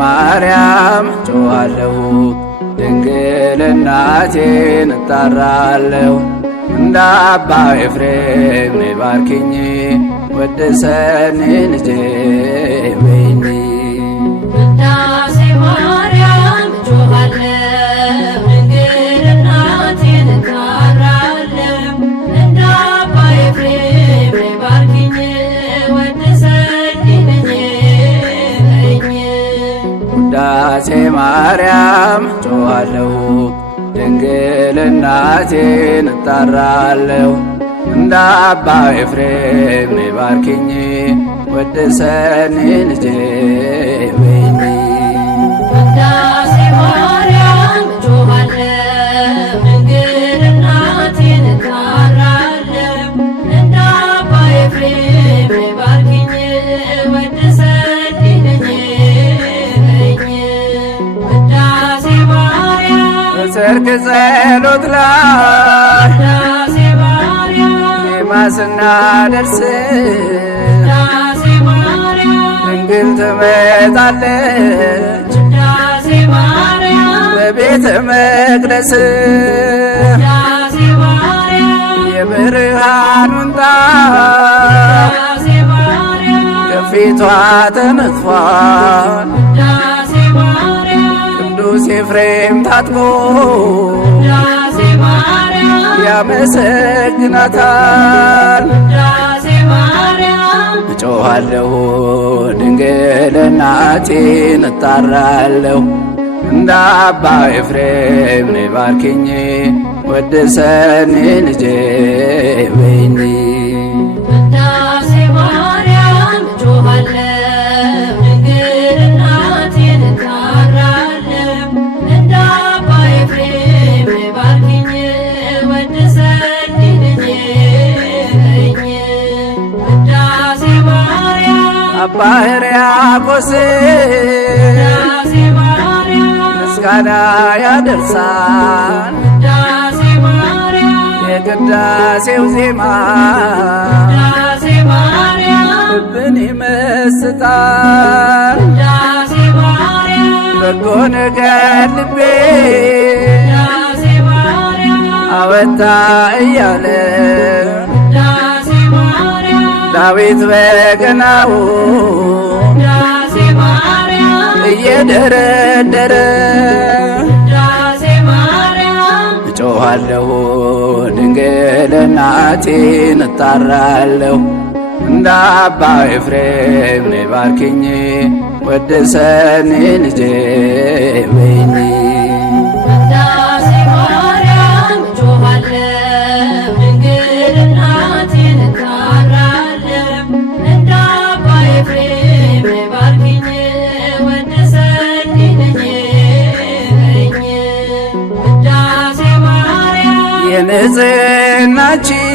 ማርያም ጮኻለሁ ድንግል እናቴን እጣራለሁ እንደ አባ ኤፍሬም ባርኪኝ ወድሰኒ ልጄ በይኝ። ውዳሴ ማርያም ጮኻለሁ ድንግል እናቴን እጣራለሁ እንደ አባ ኤፍሬም ባርኪኝ ወድሰኒ ልጄ በይኝ። ውዳሴ ማርያም ጮኻለሁ ድንግል እናቴን እጣራለሁ እንደ አባ ኤፍሬም ባርኪኝ ወድሰኒ ልጄ በይኝ። ውዳሴ ማርያም ጮኻለሁ ድንግል እናቴን እጣራለሁ እንደ አባ ኤፍሬም ባርኪኝ ወድሰኒ ልጄ በይኝ። ውዳሴ ማርያም በሰርክ ጸሎት ላይ ውዳሴ ማርያም ዜማ ስናደርስ ውዳሴ ማርያም ድንግል ትመጣለች ውዳሴ ማርያም በቤተ መቅደስ ውዳሴ ማርያም የብርሃኑን ጣት ውዳሴ ማርያም ከፊቷ ተነጥፏል ውዳሴ ማርያም ቅዱስ ኤፍሬም ታጥቦ ውዳሴ ማርያም ያመሰግናታል። ውዳሴ ማርያም እጮኻለሁ ድንግል እናቴን እጣራለሁ እንደ አባ ኤፍሬም ባርኪኝ ወድሰኒ ልጄ በይኝ። ውዳሴ ማርያም ጮኻለሁ ድንግል እናቴን እጣራለሁ እንደ አባ ኤፍሬም ባርኪኝ ወድሰኒ ልጄ በይኝ። ውዳሴ ማርያም አባ ሕርያቆስ ውዳሴ ማርያም ምስጋና ያደርሳል ውዳሴ ማርያም የቅዳሴው ዜማ ውዳሴ ማርያም ልብን ይመስጣል። ውዳሴ ማርያም በጎ ነገር ልቤ ውዳሴ ማርያም አወጣ እያለ ውዳሴ ማርያም ዳዊት በገናው ውዳሴ ማርያም እየደረደረ ውዳሴ ማርያም እጮኻለሁ ድንግል እናቴን እጣራለሁ እንደ አባ ኤፍሬም ባርኪኝ ወድሰኒ ልጄ በይኝ። ውዳሴ ማርያም ጮኻለሁ ድንግል እናቴን እጣራለሁ እንደ አባ ኤፍሬም ባርኪኝ ወድሰኒ ልጄ በይኝ። ውዳሴ ማርያም የንጽሕናችን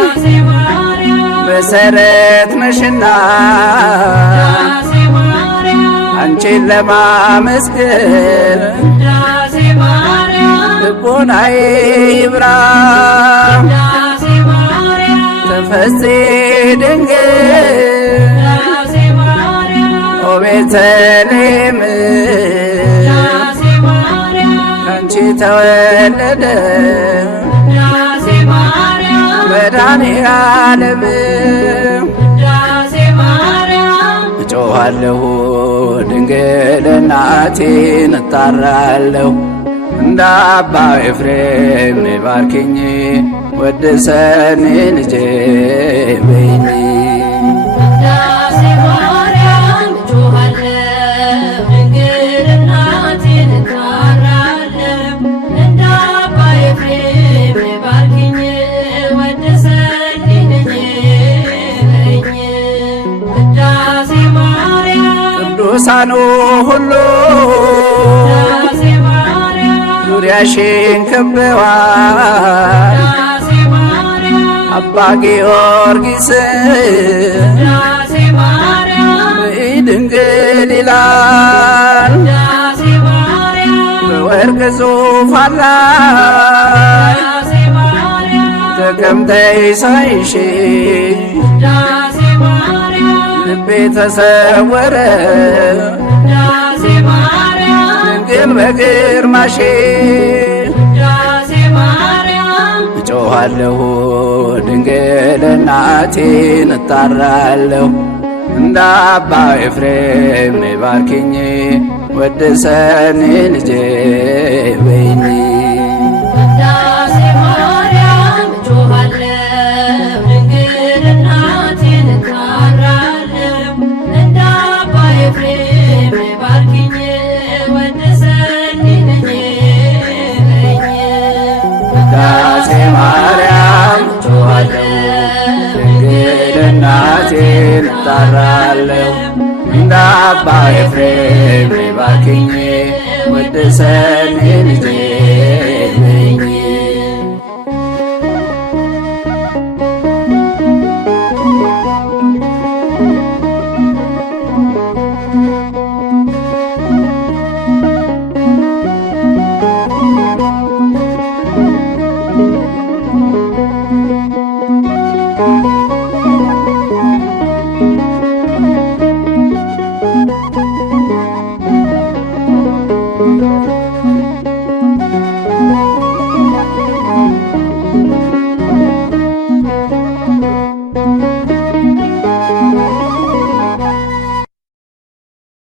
ውዳሴ ማርያም መሰረት ነሽና ውዳሴ ማርያም አንቺን ለማመስገን ውዳሴ ማርያም ልቦናዬ ይብራ። ውዳሴ ማርያም ተፈሥሒ ድንግል ውዳሴ ማርያም ኦ ቤተልሔም ውዳሴ ማርያም ካንቺ ተወለደ ውዳሴ ማርያም መድኃኔዓለም። ውዳሴ ማርያም እጮኻለሁ ድንግል እናቴን እጣራለሁ እንደ አባ ኤፍሬም ባርኪኝ ወድሰኒ ልጄ በይኝ። ውዳሴ ማርያም ጮኻለሁ ድንግል እናቴን እጣራለሁ እንደ አባ ኤፍሬም ባርኪኝ ወድሰኒ ልጄ በይኝ። ውዳሴ ማርያም ቅዱሳኑ ሁሉ ውዳሴ ማርያም ዙሪያሽን ከበዋል ውዳሴ ማርያም አባ ጊዮርጊስ ውዳሴ ማርያም ድንግል ይላል ውዳሴ ማርያም በወርቅ ዙፋን ላይ ውዳሴ ማርያም ተቀምጠሽ ሳይሽ ውዳሴ ማርያም ልቤ ተሰወረ ድንግል በግርማሽ ውዳሴ ማርያም እጮኻለሁ ድንግል እናቴን እጣራለሁ እንደ አባ ኤፍሬም ነይ ባርኪኝ ወድሰኒ ልጄ በይኝ ውዳሴ ማርያም እጮኻለሁ ድንግል እናቴን እጣራለሁ እንደ አባ ኤፍሬም ነይ ባርኪኝ ወድሰኒ ልጄ በይኝ ውዳሴ ማርያም እጮኻለሁ ድንግል እናቴን እጣራለሁ እንደ አባ ኤፍሬም ነይ ባርኪኝ ወድሰኒ ልጄ